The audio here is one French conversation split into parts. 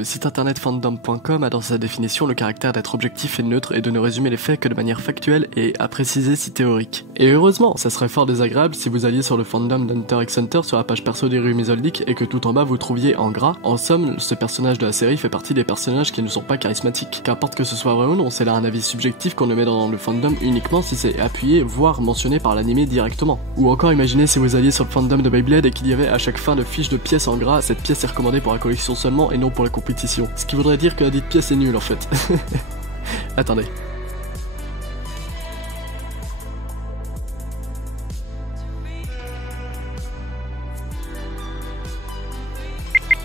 Le site internet fandom.com a dans sa définition le caractère d'être objectif et neutre et de ne résumer les faits que de manière factuelle et, à préciser, si théorique. Et heureusement, ça serait fort désagréable si vous alliez sur le fandom d'Hunter x Hunter sur la page perso des rues Mizoldik et que tout en bas vous trouviez en gras. En somme, ce personnage de la série fait partie des personnages qui ne sont pas charismatiques. Qu'importe que ce soit vrai ou non, c'est là un avis subjectif qu'on ne met dans le fandom uniquement si c'est appuyé, voire mentionné par l'anime directement. Ou encore imaginez si vous alliez sur le fandom de Beyblade et qu'il y avait à chaque fin de fiche de pièce en gras, cette pièce est recommandée pour la collection seulement et non pour la compétition. Ce qui voudrait dire que la dite pièce est nulle en fait. Attendez.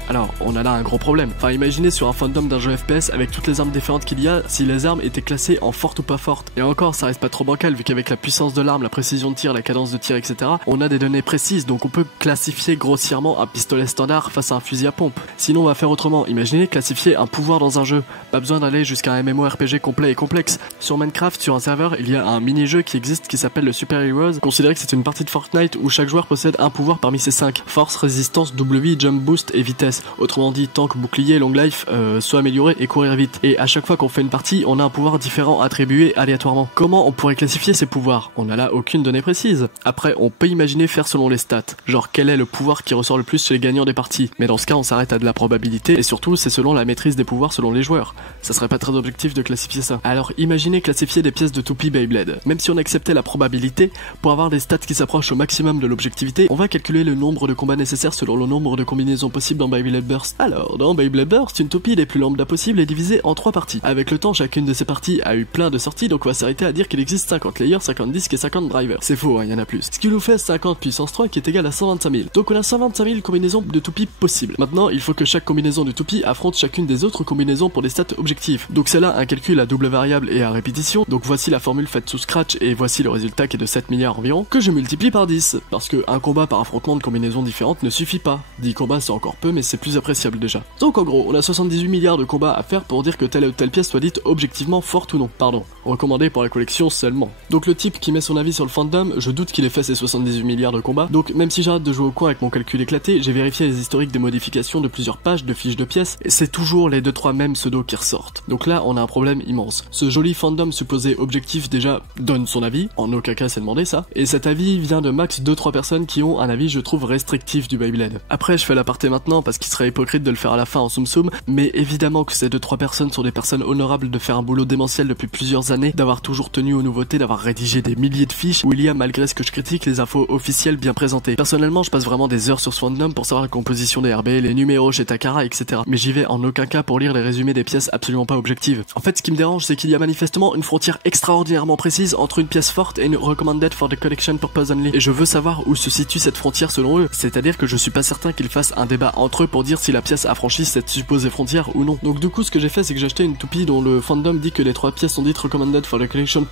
Alors, on a là un gros problème. Enfin, imaginez sur un fandom d'un jeu FPS avec toutes les armes différentes qu'il y a, si les armes étaient classées en fortes ou pas fortes. Et encore, ça reste pas trop bancal vu qu'avec la puissance de l'arme, la précision de tir, la cadence de tir, etc., on a des données précises, donc on peut classifier grossièrement un pistolet standard face à un fusil à pompe. Sinon, on va faire autrement. Imaginez classifier un pouvoir dans un jeu. Pas besoin d'aller jusqu'à un MMORPG complet et complexe. Sur Minecraft, sur un serveur, il y a un mini-jeu qui existe qui s'appelle le Super Heroes. Considérez que c'est une partie de Fortnite où chaque joueur possède un pouvoir parmi ses 5. Force, résistance, W, jump boost et vitesse. Autrement dit, tank, bouclier, long life, soit amélioré et courir vite. Et à chaque fois qu'on fait une partie, on a un pouvoir différent attribué aléatoirement. Comment on pourrait classifier ces pouvoirs? On n'a là aucune donnée précise. Après, on peut imaginer faire selon les stats. Genre, quel est le pouvoir qui ressort le plus chez les gagnants des parties? Mais dans ce cas, on s'arrête à de la probabilité, et surtout, c'est selon la maîtrise des pouvoirs selon les joueurs. Ça serait pas très objectif de classifier ça. Alors, imaginez classifier des pièces de toupie Beyblade. Même si on acceptait la probabilité, pour avoir des stats qui s'approchent au maximum de l'objectivité, on va calculer le nombre de combats nécessaires selon le nombre de combinaisons possibles dans Beyblade Burst. Alors, dans Beyblade Burst, une toupie les plus lambda possible est divisée en 3 parties. Avec le temps, chacune de ces parties a eu plein de sorties, donc on va s'arrêter à dire qu'il existe 50 layers, 50 disques et 50 drivers. C'est faux, il y en a plus. Ce qui nous fait 50 puissance 3 qui est égal à 125 000. Donc on a 125 000 combinaisons de toupies possibles. Maintenant, il faut que chaque combinaison de toupie affronte chacune des autres combinaisons pour des stats objectifs. Donc c'est là un calcul à double variable et à répétition. Donc voici la formule faite sous Scratch et voici le résultat qui est de 7 milliards environ, que je multiplie par 10. Parce que un combat par affrontement de combinaisons différentes ne suffit pas. 10 combats c'est encore peu, mais c'est plus appréciable déjà. Donc en gros, on a 78 milliards de combats à faire pour dire que telle ou telle pièce soit dite objectivement forte ou non. Pardon, recommandée pour la collection seulement. Donc le type qui met son avis sur le fandom, je doute qu'il ait fait ses 78 milliards de combats. Donc même si j'arrête de jouer au coin avec mon calcul éclaté, j'ai vérifié les historiques des modifications de plusieurs pages de fiches de pièces, et c'est toujours les 2-3 mêmes pseudos qui ressortent. Donc là, on a un problème immense. Ce joli fandom supposé objectif déjà donne son avis, en aucun cas c'est demandé ça, et cet avis vient de max 2-3 personnes qui ont un avis je trouve restrictif du Beyblade. Après je fais l'aparté maintenant parce qu'il serait hypocrite de le faire à la fin en soum soum, mais évidemment que ces 2-3 personnes sont des personnes honorables de faire un boulot démentiel depuis plusieurs années, d'avoir toujours tenu aux nouveautés, d'avoir rédigé des milliers de fiches où il y a, malgré ce que je critique, les infos officielles bien présentées. Personnellement, je passe vraiment des heures sur ce fandom pour savoir la composition des RB, les numéros chez Takara, etc. Mais j'y vais en aucun cas pour lire les résumés des pièces absolument pas objectives. En fait, ce qui me dérange, c'est qu'il y a manifestement une frontière extraordinairement précise entre une pièce forte et une recommended for the collection purpose only. Et je veux savoir où se situe cette frontière selon eux. C'est-à-dire que je suis pas certain qu'ils fassent un débat entre eux pour dire si la pièce a franchi cette supposée frontière ou non. Donc du coup, ce que j'ai fait, c'est que j'ai acheté une toupie dont le fandom dit que les 3 pièces sont dites recommended for the collection.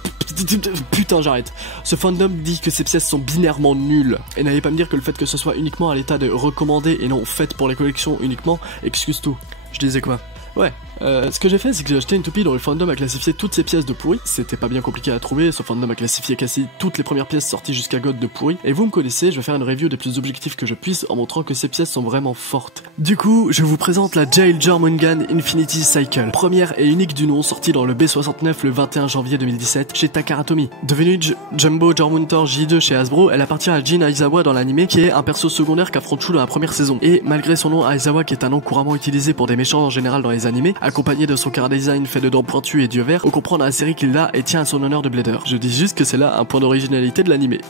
Putain, j'arrête. Ce fandom dit que ces pièces sont binairement nulles. Et n'allez pas me dire que le fait que ce soit uniquement à l'état de recommandé et non fait pour les collections uniquement excuse tout. Je disais quoi? Ouais. Ce que j'ai fait, c'est que j'ai acheté une toupie dont le fandom a classifié toutes ces pièces de pourri. C'était pas bien compliqué à trouver, ce fandom a classifié quasi toutes les premières pièces sorties jusqu'à God de pourri. Et vous me connaissez, je vais faire une review des plus objectifs que je puisse en montrant que ces pièces sont vraiment fortes. Du coup, je vous présente la Jail Jormungand Infinity Cycle, première et unique du nom, sortie dans le B69 le 21 janvier 2017 chez Takara Tomy. Devenue Jumbo Jormuntor J2 chez Hasbro, elle appartient à Jin Aizawa dans l'anime, qui est un perso secondaire qu'affronte Shu dans la première saison. Et malgré son nom Aizawa, qui est un nom couramment utilisé pour des méchants en général dans les animés, accompagné de son chara design fait de dents pointues et d'yeux verts, on comprend dans la série qu'il l'a et tient à son honneur de blader. Je dis juste que c'est là un point d'originalité de l'animé.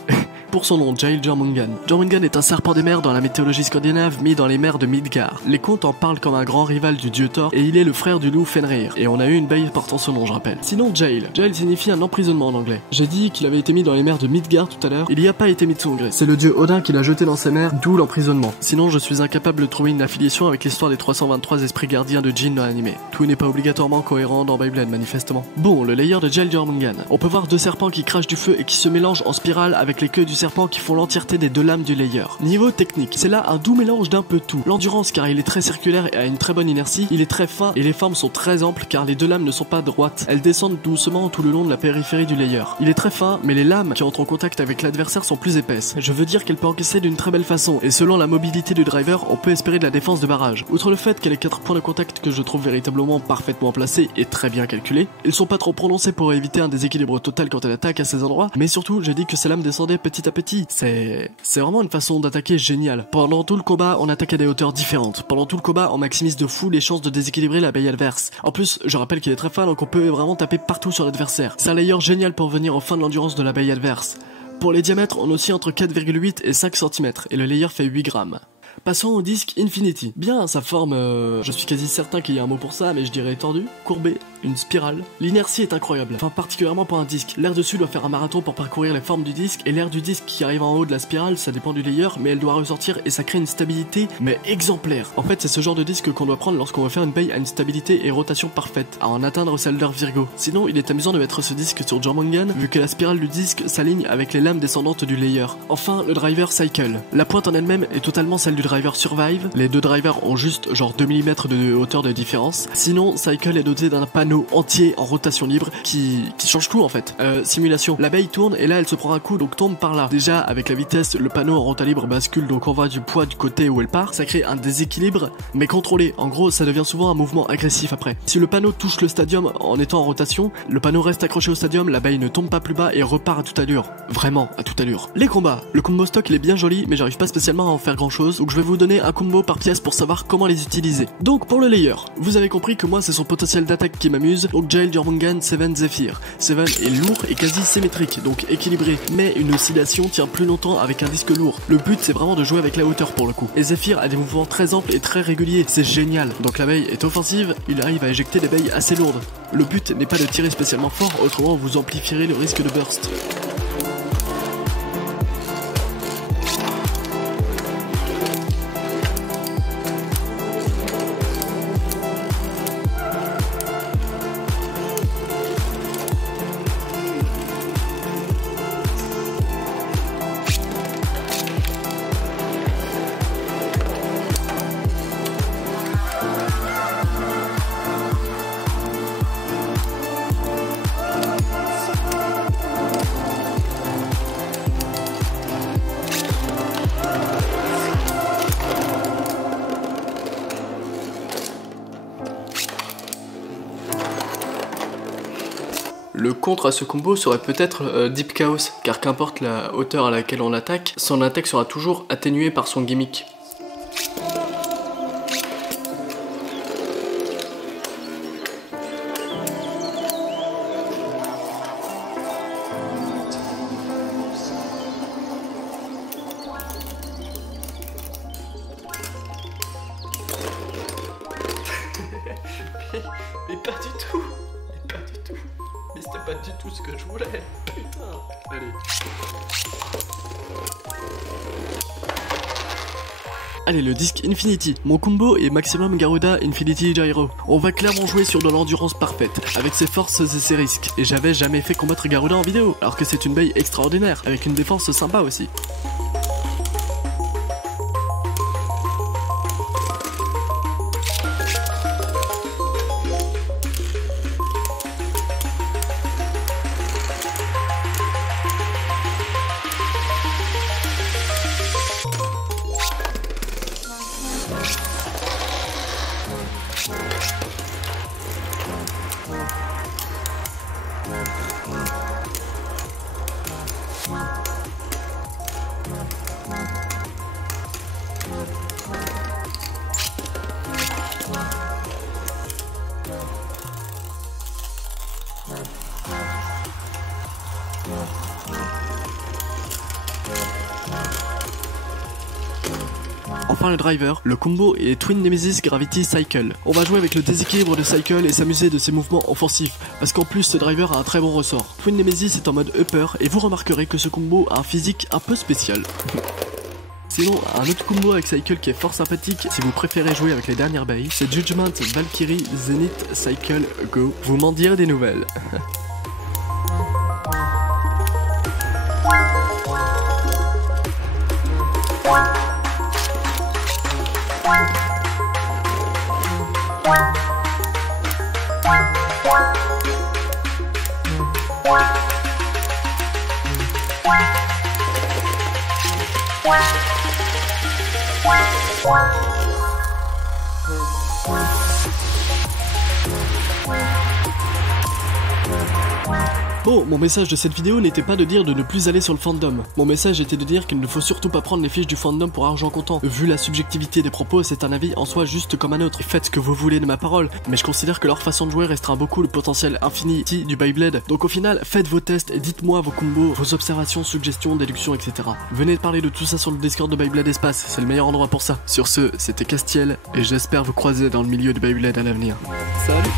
Pour son nom, Jail Jormungand. Jormungand est un serpent des mers dans la mythologie scandinave mis dans les mers de Midgard. Les contes en parlent comme un grand rival du dieu Thor et il est le frère du loup Fenrir. Et on a eu une baille portant ce nom, je rappelle. Sinon, Jail. Jail signifie un emprisonnement en anglais. J'ai dit qu'il avait été mis dans les mers de Midgard tout à l'heure. Il y a pas été mis de son gré. C'est le dieu Odin qui l'a jeté dans ces mers, d'où l'emprisonnement. Sinon, je suis incapable de trouver une affiliation avec l'histoire des 323 esprits gardiens de Jin no dans l'animé. Tout n'est pas obligatoirement cohérent dans Beyblade manifestement. Bon, le layer de Gail Jormungand. On peut voir deux serpents qui crachent du feu et qui se mélangent en spirale avec les queues du serpent qui font l'entièreté des deux lames du layer. Niveau technique, c'est là un doux mélange d'un peu tout. L'endurance car il est très circulaire et a une très bonne inertie, il est très fin et les formes sont très amples car les deux lames ne sont pas droites. Elles descendent doucement tout le long de la périphérie du layer. Il est très fin mais les lames qui entrent en contact avec l'adversaire sont plus épaisses. Je veux dire qu'elle peut encaisser d'une très belle façon et selon la mobilité du driver, on peut espérer de la défense de barrage. Outre le fait qu'elle ait 4 points de contact que je trouve véritablement parfaitement placés et très bien calculés, ils sont pas trop prononcés pour éviter un déséquilibre total quand elle attaque à ces endroits, mais surtout j'ai dit que ces lames descendaient petit à petit. C'est vraiment une façon d'attaquer géniale. Pendant tout le combat, on attaque à des hauteurs différentes. Pendant tout le combat, on maximise de fou les chances de déséquilibrer la baille adverse. En plus, je rappelle qu'il est très fin donc on peut vraiment taper partout sur l'adversaire. C'est un layer génial pour venir en fin de l'endurance de la baille adverse. Pour les diamètres, on oscille entre 4,8 et 5 cm et le layer fait 8 grammes. Passons au disque Infinity. Bien, sa forme, je suis quasi certain qu'il y a un mot pour ça, mais je dirais tordu, courbé, une spirale. L'inertie est incroyable, enfin particulièrement pour un disque. L'air dessus doit faire un marathon pour parcourir les formes du disque, et l'air du disque qui arrive en haut de la spirale, ça dépend du layer, mais elle doit ressortir et ça crée une stabilité, mais exemplaire. En fait, c'est ce genre de disque qu'on doit prendre lorsqu'on veut faire une baille à une stabilité et rotation parfaite, à en atteindre celle d'Earth Virgo. Sinon, il est amusant de mettre ce disque sur Jormungand, vu que la spirale du disque s'aligne avec les lames descendantes du layer. Enfin, le driver Cycle. La pointe en elle-même est totalement celle du driver Survive. Les deux drivers ont juste genre 2 mm de hauteur de différence. Sinon, Cycle est doté d'un panneau entier en rotation libre qui change tout en fait. Simulation. La baille tourne et là elle se prend un coup donc tombe par là. Déjà avec la vitesse, le panneau en rotation libre bascule donc on voit du poids du côté où elle part. Ça crée un déséquilibre mais contrôlé. En gros, ça devient souvent un mouvement agressif après. Si le panneau touche le stadium en étant en rotation, le panneau reste accroché au stadium, la baille ne tombe pas plus bas et repart à toute allure. Vraiment à toute allure. Les combats. Le combo stock il est bien joli mais j'arrive pas spécialement à en faire grand chose donc je vais vous donner un combo par pièce pour savoir comment les utiliser. Donc pour le layer, vous avez compris que moi c'est son potentiel d'attaque qui m'amuse, donc Gail Jormungand Seven Zephyr. Seven est lourd et quasi symétrique, donc équilibré, mais une oscillation tient plus longtemps avec un disque lourd. Le but c'est vraiment de jouer avec la hauteur pour le coup. Et Zephyr a des mouvements très amples et très réguliers, c'est génial. Donc la baille est offensive, il arrive à éjecter des bailles assez lourdes. Le but n'est pas de tirer spécialement fort, autrement vous amplifierez le risque de burst. Le contre à ce combo serait peut-être Deep Chaos, car qu'importe la hauteur à laquelle on attaque, son attaque sera toujours atténuée par son gimmick. Mais pas du tout. Mais pas du tout. Mais c'était pas du tout ce que je voulais. Putain. Allez. Allez, le disque Infinity. Mon combo est Maximum Garuda Infinity Gyro. On va clairement jouer sur de l'endurance parfaite, avec ses forces et ses risques. Et j'avais jamais fait combattre Garuda en vidéo, alors que c'est une baille extraordinaire, avec une défense sympa aussi. Enfin le driver, le combo est Twin Nemesis Gravity Cycle. On va jouer avec le déséquilibre de Cycle et s'amuser de ses mouvements offensifs, parce qu'en plus ce driver a un très bon ressort. Twin Nemesis est en mode upper et vous remarquerez que ce combo a un physique un peu spécial. Sinon, un autre combo avec Cycle qui est fort sympathique si vous préférez jouer avec les dernières bailles, c'est Judgment, Valkyrie, Zenith, Cycle, Go. Vous m'en direz des nouvelles. Bon, mon message de cette vidéo n'était pas de dire de ne plus aller sur le fandom. Mon message était de dire qu'il ne faut surtout pas prendre les fiches du fandom pour argent comptant. Vu la subjectivité des propos, c'est un avis en soi juste comme un autre. Faites ce que vous voulez de ma parole, mais je considère que leur façon de jouer restreint beaucoup le potentiel infini du Beyblade. Donc au final, faites vos tests et dites-moi vos combos, vos observations, suggestions, déductions, etc. Venez parler de tout ça sur le Discord de Beyblade Espace, c'est le meilleur endroit pour ça. Sur ce, c'était Castiel, et j'espère vous croiser dans le milieu du Beyblade à l'avenir. Salut!